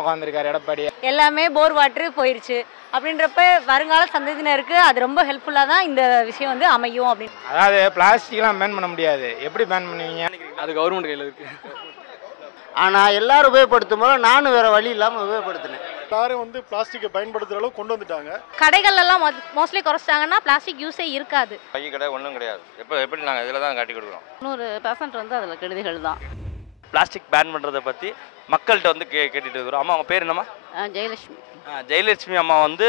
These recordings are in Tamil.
உட்காந்துருக்காரு எடப்பாடி. எல்லாமே போர் வாட்டர் போயிருச்சு அப்படின்றப்ப வருங்கால சந்ததியினருக்கு அது ரொம்ப ஹெல்ப்ஃபுல்லாக தான் இந்த விஷயம் வந்து அமையும் அப்படின்னு. அதாவது பிளாஸ்டிக்லாம் பேன் பண்ண முடியாது. எப்படி பேன் பண்ணுவீங்க? அது கவர்மெண்ட் கையில் இருக்கு. ஆனால் எல்லாரும் உபயோகப்படுத்தும் போது நானும் வேறு வழி இல்லாமல் உபயோகப்படுத்தினேன். எல்லாரும் வந்து பிளாஸ்டிக்கை பயன்படுத்துகிற அளவுக்கு கொண்டு வந்துட்டாங்க. கடைகள்லாம் மோஸ்ட்லி குறைச்சிட்டாங்கன்னா பிளாஸ்டிக் யூஸே இருக்காது. பை கடை ஒன்றும் கிடையாது. எப்படி நாங்கள் இதில் தான் காட்டி கொடுக்குறோம். 100% வந்து அதில் கெடுதிகள் தான். பிளாஸ்டிக் பேன் பண்ணுறதை பற்றி மக்கள்கிட்ட வந்து கேட்டுட்டு இருக்கிறோம். அம்மா அவங்க பேர் என்னம்மா? ஜெயலட்சுமி. ஜெயலட்சுமி அம்மா வந்து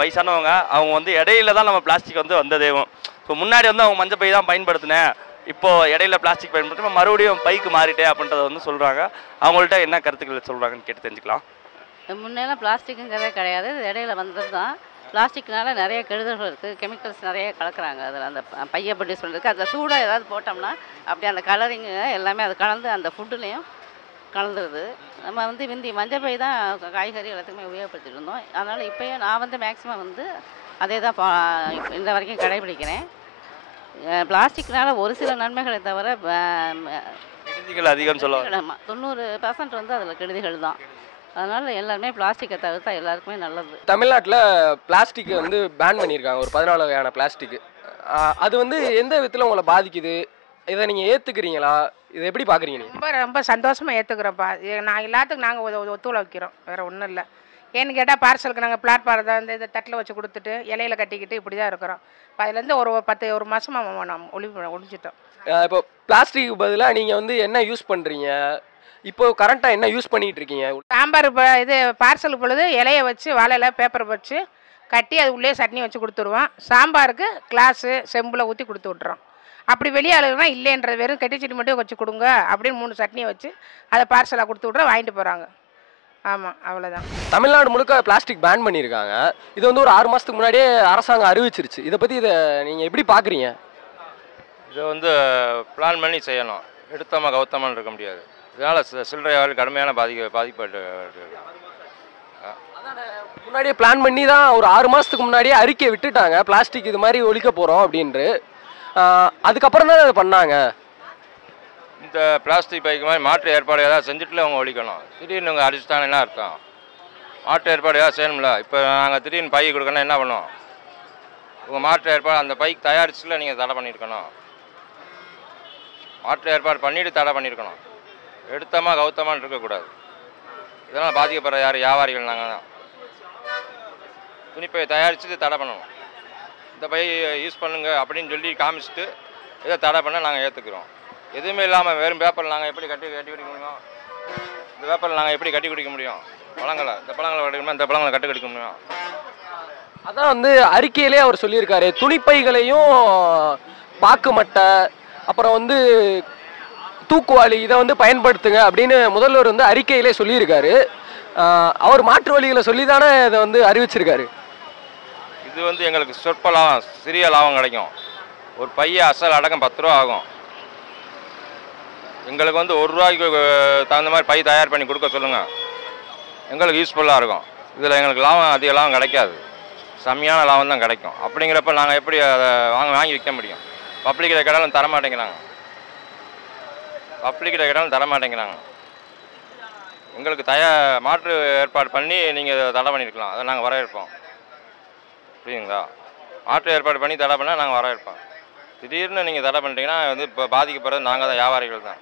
வயசானவங்க. அவங்க வந்து இடையில தான் நம்ம பிளாஸ்டிக் வந்து வந்ததேவும். ஸோ முன்னாடி வந்து அவங்க மஞ்சள் பை தான் பயன்படுத்தினேன், இப்போது இடையில பிளாஸ்டிக் பயன்படுத்தி மறுபடியும் பைக்கு மாறிட்டேன் அப்படின்றத வந்து சொல்கிறாங்க. அவங்கள்ட்ட என்ன கருத்துக்கள் சொல்கிறாங்கன்னு கேட்டு தெரிஞ்சுக்கலாம். முன்னெல்லாம் பிளாஸ்டிக்குங்கிறதே கிடையாது, இடையில வந்தது தான். பிளாஸ்டிக்னால நிறைய கெடுதல்கள் இருக்குது, கெமிக்கல்ஸ் நிறைய கலக்குறாங்க அதில். அந்த பையை பற்றி சொல்கிறதுக்கு அதில் சூடாக ஏதாவது போட்டோம்னா அப்படி அந்த கலரிங்கு எல்லாமே அது கலந்து அந்த ஃபுட்டுலேயும் கலந்துருது. நம்ம வந்து முந்தி மஞ்சள் பை தான் காய்கறி எல்லாத்துக்குமே உபயோகப்படுத்திட்டு இருந்தோம். அதனால் இப்போயும் நான் வந்து மேக்ஸிமம் வந்து அதே தான் இந்த வரைக்கும் கடைபிடிக்கிறேன். பிளாஸ்டிக்னால ஒரு சில நன்மைகளை தவிர கெடுதிகள் அதிகம்னு சொல்லுவாங்க. 90% வந்து அதில் கெடுதிகள் தான். அதனால் எல்லாருமே பிளாஸ்டிக்கை தவிர்த்தா எல்லாருக்குமே நல்லது. தமிழ்நாட்டில் பிளாஸ்டிக் வந்து பேன் பண்ணியிருக்காங்க, ஒரு 14 வகையான பிளாஸ்டிக்கு. அது வந்து எந்த விதத்தில் உங்களை பாதிக்குது? இதை நீங்கள் ஏற்றுக்கிறீங்களா? இதை எப்படி பார்க்குறீங்க நீங்கள்? ரொம்ப சந்தோஷமாக ஏற்றுக்கிறோம்ப்பா. நான் எல்லாத்துக்கும் நாங்கள் ஒத்துழைக்கிறோம், வேறு ஒன்றும் இல்லை. ஏன்னு கேட்டால் பார்சலுக்கு நாங்கள் பிளாட்பார் தான் இந்த தட்டில் வச்சு கொடுத்துட்டு இலையில கட்டிக்கிட்டு இப்படி தான் இருக்கிறோம். இப்போ அதுலேருந்து ஒரு மாதமாக நம்ம ஒழிச்சிட்டோம். இப்போ பிளாஸ்டிக் பதிலாக நீங்கள் வந்து என்ன யூஸ் பண்ணுறீங்க? இப்போ கரண்ட்டாக என்ன யூஸ் பண்ணிகிட்டு இருக்கீங்க? சாம்பார் இப்போ இது பார்சல் பொழுது இலையை வச்சு வாழையில பேப்பரை வச்சு கட்டி அது உள்ளே சட்னி வச்சு கொடுத்துருவோம். சாம்பாருக்கு கிளாஸு செம்பில் ஊற்றி கொடுத்து விட்றோம். அப்படி வெளியாளுனா இல்லைன்ற வெறும் கட்டி சட்னி மட்டும் வச்சு கொடுங்க அப்படின்னு 3 சட்னியை வச்சு அதை பார்சலாக கொடுத்து விட்றோம், வாங்கிட்டு போகிறாங்க. ஆமாம், அவ்வளோதான். தமிழ்நாடு முழுக்க பிளாஸ்டிக் பேன் பண்ணியிருக்காங்க. இது வந்து ஒரு 6 மாதத்துக்கு முன்னாடியே அரசாங்கம் அறிவிச்சிருச்சு. இதை பற்றி நீங்கள் எப்படி பார்க்குறீங்க? இதை வந்து பிளான் பண்ணி செய்யணும். எடுத்தமாக கௌத்தமாக இருக்க முடியாது. இதனால் சில்லறை கடுமையான பாதிப்பு. முன்னாடியே பிளான் பண்ணி தான் ஒரு 6 மாதத்துக்கு முன்னாடியே அறிக்கை விட்டுட்டாங்க, பிளாஸ்டிக் இது மாதிரி ஒழிக்க போகிறோம் அப்படின்ட்டு. அதுக்கப்புறம் தான் அதை பண்ணாங்க. இந்த பிளாஸ்டிக் பைக்கு மாதிரி மாற்று ஏற்பாடு ஏதாவது செஞ்சுட்டுல அவங்க ஒழிக்கணும். திடீர்னு அவங்க அடிச்சுட்டாங்கன்னா அர்த்தம். மாற்று ஏற்பாடு ஏதாவது செய்யணும்ல. இப்போ நாங்கள் திடீர்னு பை கொடுக்கணும், என்ன பண்ணுவோம்? உங்கள் மாற்று ஏற்பாடு அந்த பைக் தயாரிச்சுல நீங்கள் தடை பண்ணியிருக்கணும். மாற்று ஏற்பாடு பண்ணிவிட்டு தடை பண்ணியிருக்கணும். எடுத்தமாக கௌத்தமானு இருக்கக்கூடாது. இதனால் பாதிக்கப்படுற யார்? வியாபாரிகள் நாங்கள் தான். துணிப்பை தயாரிச்சுட்டு தடை பண்ணணும். இந்த பை யூஸ் பண்ணுங்க அப்படின்னு சொல்லி காமிச்சிட்டு இதை தடை பண்ண நாங்கள் ஏற்றுக்கிறோம். எதுவுமே இல்லாமல் வெறும் பேப்பரில் நாங்கள் எப்படி கட்டி குடிக்க முடியும்? இந்த பேப்பரில் நாங்கள் எப்படி கட்டி குடிக்க முடியும்? பழங்களை இந்த பழங்களை கட்டிக்கணுமா? இந்த பழங்களை கட்டி குடிக்க முடியும்? அதான் வந்து அறிக்கையிலே அவர் சொல்லியிருக்காரு, துணிப்பைகளையும் பாக்கு மட்டை அப்புறம் வந்து தூக்குவாளி இதை வந்து பயன்படுத்துங்க அப்படின்னு முதல்வர் வந்து அறிக்கையிலே சொல்லியிருக்காரு. அவர் மாற்று வழிகளை சொல்லி தானே இதை வந்து அறிவிச்சிருக்காரு. இது வந்து எங்களுக்கு சொற்ப லாபம், சிறிய லாபம் கிடைக்கும். ஒரு பைய அசல் அடக்கம் 10 ரூபா ஆகும். எங்களுக்கு வந்து 1 ரூபாய்க்கு தகுந்த மாதிரி பை தயார் பண்ணி கொடுக்க சொல்லுங்கள், எங்களுக்கு யூஸ்ஃபுல்லாக இருக்கும். இதில் எங்களுக்கு லாபம் அதிக லாபம் கிடைக்காது, செம்மையான லாபம் தான் கிடைக்கும். அப்படிங்கிறப்ப நாங்கள் எப்படி அதை வாங்கி விற்க முடியும்? பப்ளிக்கில் கேட்டாலும் தரமாட்டேங்கிறாங்க. எங்களுக்கு மாற்று ஏற்பாடு பண்ணி நீங்கள் தடை பண்ணியிருக்கலாம், அதை நாங்கள் வரவேற்போம். புரியுங்களா? மாற்று ஏற்பாடு பண்ணி தடை பண்ணால் நாங்கள் வரவேற்போம். திடீர்னு நீங்கள் தடை பண்ணிட்டீங்கன்னா வந்து இப்போ பாதிக்கப்படுறது நாங்கள் தான், வியாபாரிகள் தான்.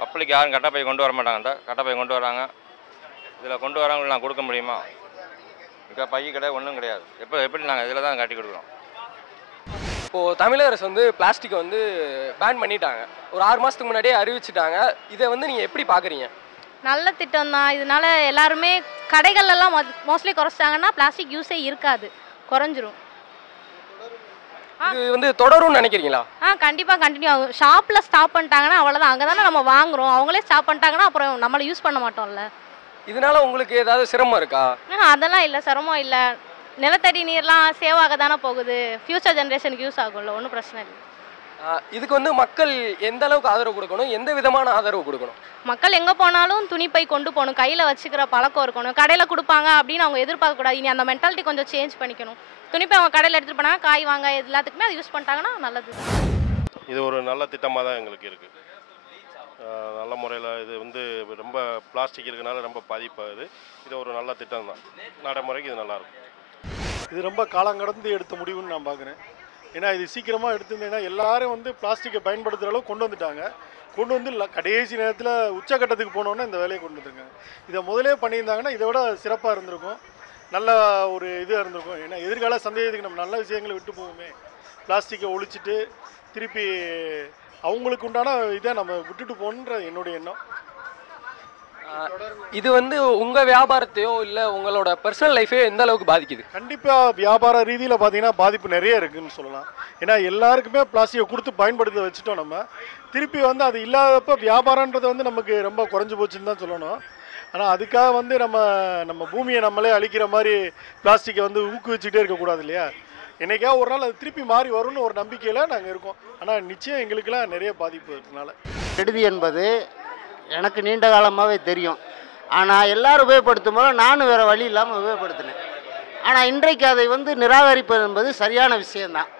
பப்ளிக் யாரும் கட்டப்பை கொண்டு வர மாட்டாங்க. இந்த கட்டப்பை கொண்டு வராங்க, இதில் கொண்டு வரவங்களுக்கு நான் கொடுக்க முடியுமா? இங்கே பை கிடையாது, ஒன்றும் கிடையாது. எப்படி நாங்கள் இதில் தான் காட்டி கொடுக்குறோம். இப்போது தமிழக அரசு வந்து பிளாஸ்டிக்கை வந்து பேன் பண்ணிட்டாங்க, ஒரு 6 மாதத்துக்கு முன்னாடியே அறிவிச்சிட்டாங்க. இதை வந்து நீங்கள் எப்படி பார்க்குறீங்க? நல்ல திட்டம் தான். இதனால எல்லாருமே கடைகள்லாம் மோஸ்ட்லி குறைச்சிட்டாங்கன்னா பிளாஸ்டிக் யூஸே இருக்காது, குறைஞ்சிரும். இது வந்து தொடரும்னு நினைக்கிறீங்களா? கண்டிப்பாக கண்டினியூ ஆகும். ஷாப்பில் ஸ்டாப் பண்ணிட்டாங்கன்னா அவ்வளோதான், அங்கே தானே நம்ம வாங்குகிறோம். அவங்களே ஸ்டாப் பண்ணிட்டாங்கன்னா அப்புறம் நம்மளை யூஸ் பண்ண மாட்டோம்ல. இதனால உங்களுக்கு ஏதாவது சிரமம் இருக்கா? அதெல்லாம் இல்லை, சிரமம் இல்லை. நிலத்தடி நீர்லாம் சேவ் ஆக தானே போகுது, ஃபியூச்சர் ஜென்ரேஷனுக்கு யூஸ் ஆகும்ல, ஒன்றும் பிரச்சனை இல்லை. இதுக்கு வந்து மக்கள் எந்த அளவுக்கு ஆதரவு கொடுக்கணும், எந்த விதமான ஆதரவு கொடுக்கணும்? மக்கள் எங்கே போனாலும் துணிப்பை கொண்டு போகணும், கையில் வச்சுக்கிற பழக்கம் இருக்கணும். கடையில் கொடுப்பாங்க அப்படின்னு அவங்க எதிர்பார்க்கக்கூடாது. இனி அந்த மென்டாலிட்டி கொஞ்சம் சேஞ்ச் பண்ணிக்கணும். துணிப்பை அவங்க கடையில் எடுத்துகிட்டு போனாங்க, காய் வாங்க எல்லாத்துக்குமே அதை யூஸ் பண்ணிட்டாங்கன்னா நல்லது. இது ஒரு நல்ல திட்டமாக தான் எங்களுக்கு இருக்குது. நல்ல முறையில் இது வந்து ரொம்ப பிளாஸ்டிக் இருக்கனால ரொம்ப பாதிப்பாகுது. இது ஒரு நல்ல திட்டம் தான், நடைமுறைக்கு இது நல்லாயிருக்கும். இது ரொம்ப காலங்கடந்து எடுத்த முடிவுன்னு நான் பார்க்குறேன். ஏன்னா இது சீக்கிரமாக எடுத்திருந்தேன்னா எல்லாரும் வந்து பிளாஸ்டிக்கை பயன்படுத்துகிற அளவுக்கு கொண்டு வந்துட்டாங்க. கொண்டு வந்து கடைசி நேரத்தில் உச்சக்கட்டத்துக்கு போனோன்னே இந்த வேலையை கொண்டு வந்துருக்காங்க. இதை முதலே பண்ணியிருந்தாங்கன்னா இதை விட சிறப்பாக இருந்திருக்கும், நல்ல ஒரு இதாக இருந்திருக்கும். ஏன்னா எதிர்கால சந்தேகத்துக்கு நம்ம நல்ல விஷயங்களை விட்டு போவோமே, பிளாஸ்டிக்கை ஒழிச்சிட்டு திருப்பி அவங்களுக்கு உண்டான இதை நம்ம விட்டுட்டு போகணுன்ற என்னுடைய எண்ணம். இது வந்து உங்கள் வியாபாரத்தையோ இல்லை உங்களோட பர்சனல் லைஃபையோ எந்த அளவுக்கு பாதிக்குது? கண்டிப்பாக வியாபார ரீதியில் பார்த்தீங்கன்னா பாதிப்பு நிறைய இருக்குதுன்னு சொல்லலாம். ஏன்னா எல்லாருக்குமே பிளாஸ்டிக்கை கொடுத்து பயன்படுத்த வச்சுட்டோம். நம்ம திருப்பி வந்து அது இல்லாதப்போ வியாபாரன்றது வந்து நமக்கு ரொம்ப குறைஞ்சி போச்சுன்னு தான் சொல்லணும். ஆனால் அதுக்காக வந்து நம்ம பூமியை நம்மளே அழிக்கிற மாதிரி பிளாஸ்டிக்கை வந்து ஊக்குவிச்சுட்டே இருக்கக்கூடாது இல்லையா. என்னைக்கா ஒரு நாள் அது திருப்பி மாறி வரும்னு ஒரு நம்பிக்கையில் நாங்கள் இருக்கோம். ஆனால் நிச்சயம் எங்களுக்கெல்லாம் நிறைய பாதிப்பு இருக்கனால. கெடுதி என்பது எனக்கு நீண்ட காலமாகவே தெரியும். ஆனால் எல்லோரும் உபயோகப்படுத்தும் போது நானும் வேறு வழி இல்லாமல் உபயோகப்படுத்தினேன். ஆனால் இன்றைக்கு அதை வந்து நிராகரிப்பது என்பது சரியான விஷயந்தான்.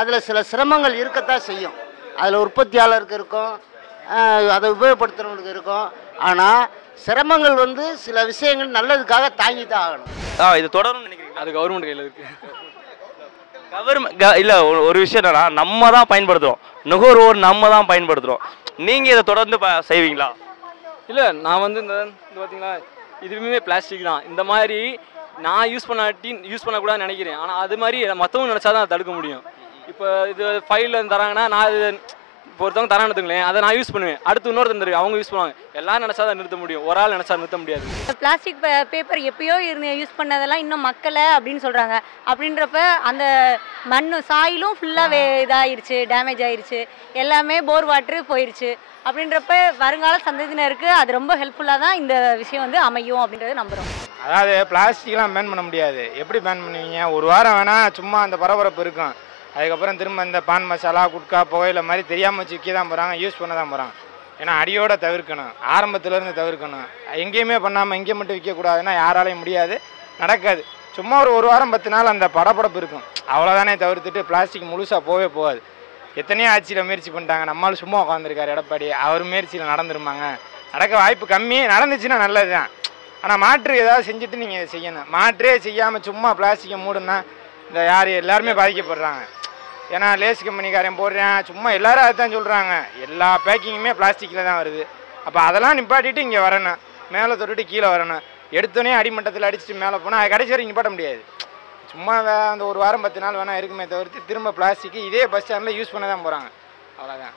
அதில் சில சிரமங்கள் இருக்கத்தான் செய்யும். அதில் உற்பத்தியாளருக்கு இருக்கும், அதை உபயோகப்படுத்துகிறவங்களுக்கு இருக்கும். ஆனால் சிரமங்கள் வந்து சில விஷயங்கள் நல்லதுக்காக தாங்கி தான் ஆகணும். இது தொடரும்னு நினைக்கிறீங்க? அது கவர்மெண்ட் கையில் இருக்குது. இல்லை, ஒரு விஷயம் என்னன்னா நம்ம தான் பயன்படுத்துகிறோம், நுகர்வோர் நம்ம தான் பயன்படுத்துகிறோம். நீங்கள் இதை தொடர்ந்து செய்வீங்களா? இல்லை, நான் வந்து இந்த பார்த்தீங்களா இதுவுமே பிளாஸ்டிக் தான். இந்த மாதிரி நான் யூஸ் பண்ணக்கூடாதுன்னு நினைக்கிறேன். ஆனால் அது மாதிரி மற்றவங்க நினச்சா தான் தடுக்க முடியும். இப்போ இது ஃபைலில் தராங்கன்னா நான் இது இப்போ ஒருத்தவங்க தரான்னு எடுத்துங்களேன், அதை நான் யூஸ் பண்ணுவேன், அடுத்து இன்னொருத்தர் தருவேன், அவங்க யூஸ் பண்ணுவாங்க. எல்லாரும் நினச்சா தான் நிறுத்த முடியும், ஒரு ஆள் நினச்சா நிறுத்த முடியாது. பிளாஸ்டிக் பேப்பர் எப்பயோ யூஸ் பண்ணதெல்லாம் இன்னும் மக்கலை அப்படின்னு சொல்கிறாங்க. அப்படின்றப்ப அந்த மண் சாயிலும் ஃபுல்லாக இதாகிருச்சு, டேமேஜ் ஆயிடுச்சு, எல்லாமே போர் வாட்ரு போயிடுச்சு. அப்படின்றப்ப வருங்கால சந்ததியினருக்கு அது ரொம்ப ஹெல்ப்ஃபுல்லாக தான் இந்த விஷயம் வந்து அமையும் அப்படின்றது நம்புகிறோம். அதாவது பிளாஸ்டிக்லாம் பேன் பண்ண முடியாது. எப்படி பேன் பண்ணுவீங்க? ஒரு வாரம் வேணால் சும்மா அந்த பரபரப்பு இருக்கும். அதுக்கப்புறம் திரும்ப இந்த பான் மசாலா, குட்கா, புகையில மாதிரி தெரியாமல் வச்சு விற்க தான் போகிறாங்க, யூஸ் பண்ண தான் போகிறாங்க. ஏன்னா அடியோட தவிர்க்கணும், ஆரம்பத்துலேருந்து தவிர்க்கணும். எங்கேயுமே பண்ணாமல் இங்கே மட்டும் விற்கக்கூடாதுன்னா யாராலையும் முடியாது, நடக்காது. சும்மா ஒரு வாரம் 10 நாள் அந்த படப்படப்பு இருக்கும், அவ்வளோதானே தவிர்த்துட்டு பிளாஸ்டிக் முழுசாக போகாது. எத்தனையோ ஆட்சியில் முயற்சி பண்ணிட்டாங்க, நம்மளால் சும்மா உட்காந்துருக்காரு எடப்பாடி, அவர் முயற்சியில் நடந்துருமாங்க? நடக்க வாய்ப்பு கம்மி, நடந்துச்சுன்னா நல்லது தான். ஆனால் மாற்று ஏதாவது செஞ்சுட்டு நீங்கள் இதை செய்யணும். மாற்றே செய்யாமல் சும்மா பிளாஸ்டிக்கை மூடுனா இந்த எல்லாருமே பாதிக்கப்படுறாங்க. ஏன்னா லேஸ் கம்பெனிக்காரன் போடுறேன், சும்மா எல்லாரும் அதுதான் சொல்கிறாங்க, எல்லா பேக்கிங்குமே பிளாஸ்டிக்கில் தான் வருது. அப்போ அதெல்லாம் நிப்பாட்டிட்டு இங்கே வரணும், மேலே தொட்டுட்டு கீழே வரணும். எடுத்தோடனே அடிமட்டத்தில் அடிச்சுட்டு மேலே போனால் அது கடைசி வரைக்கும் நிப்பாட்ட முடியாது. சும்மா அந்த ஒரு வாரம் 10 நாள் வேணால் இருக்குமே தவிர்த்து திரும்ப பிளாஸ்டிக்கு இதே பஸ் ஸ்டாண்டில் யூஸ் பண்ண தான் போகிறாங்க, அவ்வளோதான்.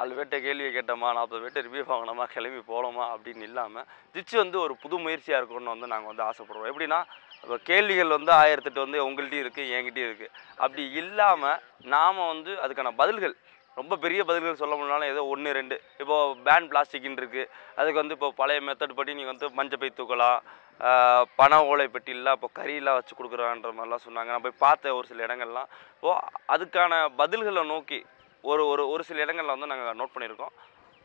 4 பேர்கிட்ட கேள்வி கேட்டோமா, 40 பேர்கிட்ட ரிவ்யூ வாங்கினோமா, கிளம்பி போகலாமா அப்படின்னு இல்லாமல் ஜிச்சு வந்து ஒரு புது முயற்சியாக இருக்கணும்னு வந்து நாங்கள் வந்து ஆசைப்படுறோம். எப்படின்னா இப்போ கேள்விகள் வந்து 1008 வந்து உங்கள்கிட்டையும் இருக்குது, என்கிட்டையும் இருக்குது. அப்படி இல்லாமல் நாம் வந்து அதுக்கான பதில்கள், ரொம்ப பெரிய பதில்கள் சொல்ல முடியலனாலும் ஏதோ 1 2 இப்போது பேன் பிளாஸ்டிக்னு இருக்குது, அதுக்கு வந்து இப்போ பழைய மெத்தட் படி நீங்கள் வந்து மஞ்சள் பை தூக்கலாம், பண ஓலை பெட்டிலாம் இப்போ கறியெல்லாம் வச்சு கொடுக்குறான்ற மாதிரிலாம் சொன்னாங்க. நான் போய் பார்த்த ஒரு சில இடங்கள்லாம். இப்போது அதுக்கான பதில்களை நோக்கி ஒரு சில இடங்களில் வந்து நாங்கள் நோட் பண்ணியிருக்கோம்.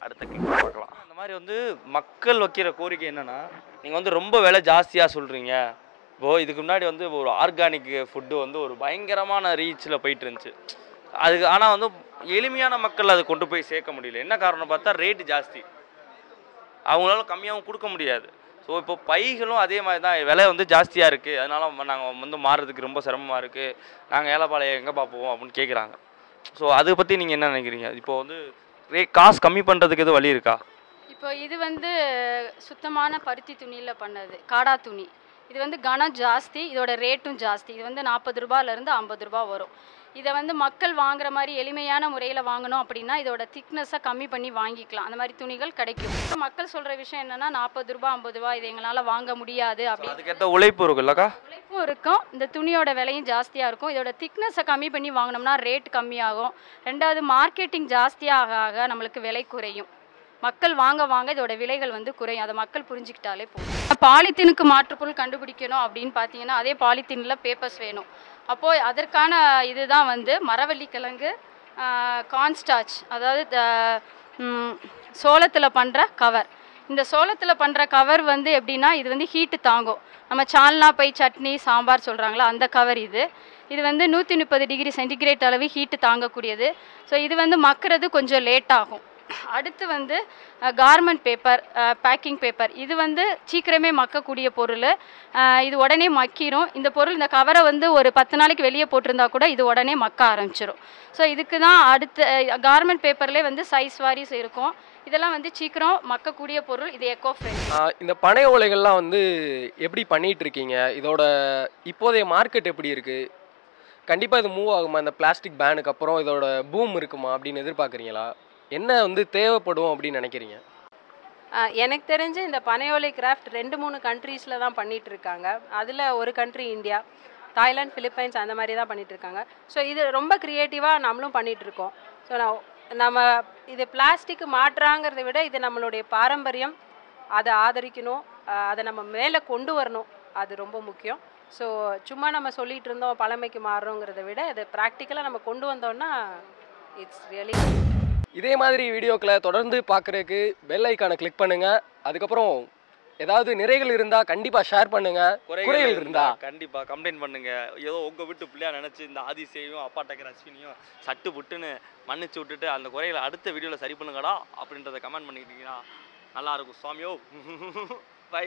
அடுத்த கேள்வி பார்க்கலாம். அந்த மாதிரி வந்து மக்கள் வைக்கிற கோரிக்கை என்னென்னா, நீங்கள் வந்து ரொம்ப விலை ஜாஸ்தியாக சொல்கிறீங்க. இப்போது இதுக்கு முன்னாடி வந்து ஒரு ஆர்கானிக் ஃபுட்டு வந்து ஒரு பயங்கரமான ரீச்சில் போயிட்டு இருந்துச்சு. அதுக்கு ஆனால் வந்து எளிமையான மக்கள் அதை கொண்டு போய் சேர்க்க முடியல. என்ன காரணம் பார்த்தா ரேட்டு ஜாஸ்தி, அவங்களால கம்மியாகவும் கொடுக்க முடியாது. ஸோ இப்போ பைகளும் அதே மாதிரி தான், விலை வந்து ஜாஸ்தியாக இருக்குது, அதனால் நாங்கள் வந்து மாறுறதுக்கு ரொம்ப சிரமமாக இருக்குது, நாங்கள் ஏழைப்பாளையம் எங்கே பார்ப்போம் அப்படின்னு கேட்குறாங்க. ஸோ அதை பற்றி நீங்கள் என்ன நினைக்கிறீங்க? இப்போ வந்து காசு கம்மி பண்ணுறதுக்கு எதுவும் வழி இருக்கா? இப்போ இது வந்து சுத்தமான பருத்தி துணியில் பண்ணது, காடா துணி. இது வந்து கனம் ஜாஸ்தி, இதோட ரேட்டும் ஜாஸ்தி. இது வந்து 40 ரூபாயிலேருந்து 50 ரூபா வரும். இதை வந்து மக்கள் வாங்குற மாதிரி எளிமையான முறையில் வாங்கணும் அப்படின்னா இதோட திக்னஸை கம்மி பண்ணி வாங்கிக்கலாம். அந்த மாதிரி துணிகள் கிடைக்கும். மக்கள் சொல்கிற விஷயம் என்னென்னா 40 ரூபா 50 ரூபா இது எங்களால் வாங்க முடியாது அப்படின்னு. அதுக்கேற்ற உழைப்பு இருக்குல்லக்கா? உழைப்பும் இருக்கும், இந்த துணியோட விலையும் ஜாஸ்தியாக இருக்கும். இதோட திக்னஸை கம்மி பண்ணி வாங்கினோம்னா ரேட் கம்மியாகும். ரெண்டாவது மார்க்கெட்டிங் ஜாஸ்தியாக ஆக நம்மளுக்கு விலை குறையும். மக்கள் வாங்க இதோட விலைகள் வந்து குறையும். அதை மக்கள் புரிஞ்சுக்கிட்டாலே போதும். பாலித்தீனுக்கு மாற்றுப்பொருள் கண்டுபிடிக்கணும் அப்படின்னு பார்த்தீங்கன்னா அதே பாலித்தீனில் பேப்பர்ஸ் வேணும். அப்போது அதற்கான இதுதான் வந்து மரவள்ளி கிழங்கு, கார்ன்ஸ்டார்ச், அதாவது சோளத்தில் பண்ணுற கவர். இந்த சோளத்தில் பண்ணுற கவர் வந்து எப்படின்னா இது வந்து ஹீட்டு தாங்கும். நம்ம சால்னா பை சட்னி சாம்பார் சொல்கிறாங்களா அந்த கவர் இது. இது வந்து 130 டிகிரி சென்டிகிரேட் அளவு ஹீட்டு தாங்கக்கூடியது. ஸோ இது வந்து மக்கிறது கொஞ்சம் லேட் ஆகும். அடுத்து வந்து கார்மெண்ட் பேப்பர், பேக்கிங் பேப்பர், இது வந்து சீக்கிரமே மக்கக்கூடிய பொருள். இது உடனே மக்கிரும். இந்த பொருள், இந்த கவரை வந்து ஒரு 10 நாளைக்கு வெளியே போட்டிருந்தா கூட இது உடனே மக்க ஆரம்பிச்சிடும். ஸோ இதுக்கு தான் அடுத்த கார்மெண்ட் பேப்பர்லேயே வந்து சைஸ் வாரிஸ் இருக்கும். இதெல்லாம் வந்து சீக்கிரம் மக்கக்கூடிய பொருள். இது எக்கோ ஃப்ரெண்ட்லி. இந்த பனை ஓலைகள்லாம் வந்து எப்படி பண்ணிட்டு இருக்கீங்க? இதோட இப்போதைய மார்க்கெட் எப்படி இருக்கு? கண்டிப்பாக இது மூவ் ஆகுமா? இந்த பிளாஸ்டிக் பேனுக்கு அப்புறம் இதோட பூம் இருக்குமா அப்படின்னு எதிர்பார்க்குறீங்களா? என்ன வந்து தேவைப்படும் அப்படின்னு நினைக்கிறீங்க? எனக்கு தெரிஞ்சு இந்த பனையோலை கிராஃப்ட் 2-3 கண்ட்ரீஸில் தான் பண்ணிட்டு இருக்காங்க. அதில் ஒரு கண்ட்ரி இந்தியா, தாய்லாந்து, பிலிப்பைன்ஸ் அந்த மாதிரி தான் பண்ணிட்டு இருக்காங்க. ஸோ இது ரொம்ப க்ரியேட்டிவாக நம்மளும் பண்ணிட்டு இருக்கோம். ஸோ நம்ம இது பிளாஸ்டிக் மாற்றாங்கிறத விட இது நம்மளுடைய பாரம்பரியம், அதை ஆதரிக்கணும், அதை நம்ம மேலே கொண்டு வரணும். அது ரொம்ப முக்கியம். ஸோ சும்மா நம்ம சொல்லிட்டு இருந்தோம் பழமைக்கு மாறுறோங்கிறத விட இதை ப்ராக்டிக்கலாக நம்ம கொண்டு வந்தோம்னா இட்ஸ் ரியலி. இதே மாதிரி வீடியோக்களை தொடர்ந்து பார்க்குறதுக்கு பெல் ஐக்கானை கிளிக் பண்ணுங்கள். அதுக்கப்புறம் ஏதாவது நிறைகள் இருந்தால் கண்டிப்பாக ஷேர் பண்ணுங்கள். குறைகள் இருந்தால் கண்டிப்பாக கம்ப்ளைண்ட் பண்ணுங்கள். ஏதோ உங்கள் வீட்டு பிள்ளையா நினச்சி இந்த ஆதிசேயும் அப்பா டக்கர் அஸ்வினியும் சட்டு புட்டுன்னு மன்னிச்சு விட்டுட்டு அந்த குறைகளை அடுத்த வீடியோவில் சரி பண்ணுங்கடா அப்படின்றத கமெண்ட் பண்ணிக்கிட்டீங்கன்னா நல்லாயிருக்கும். சுவாமியோ பை.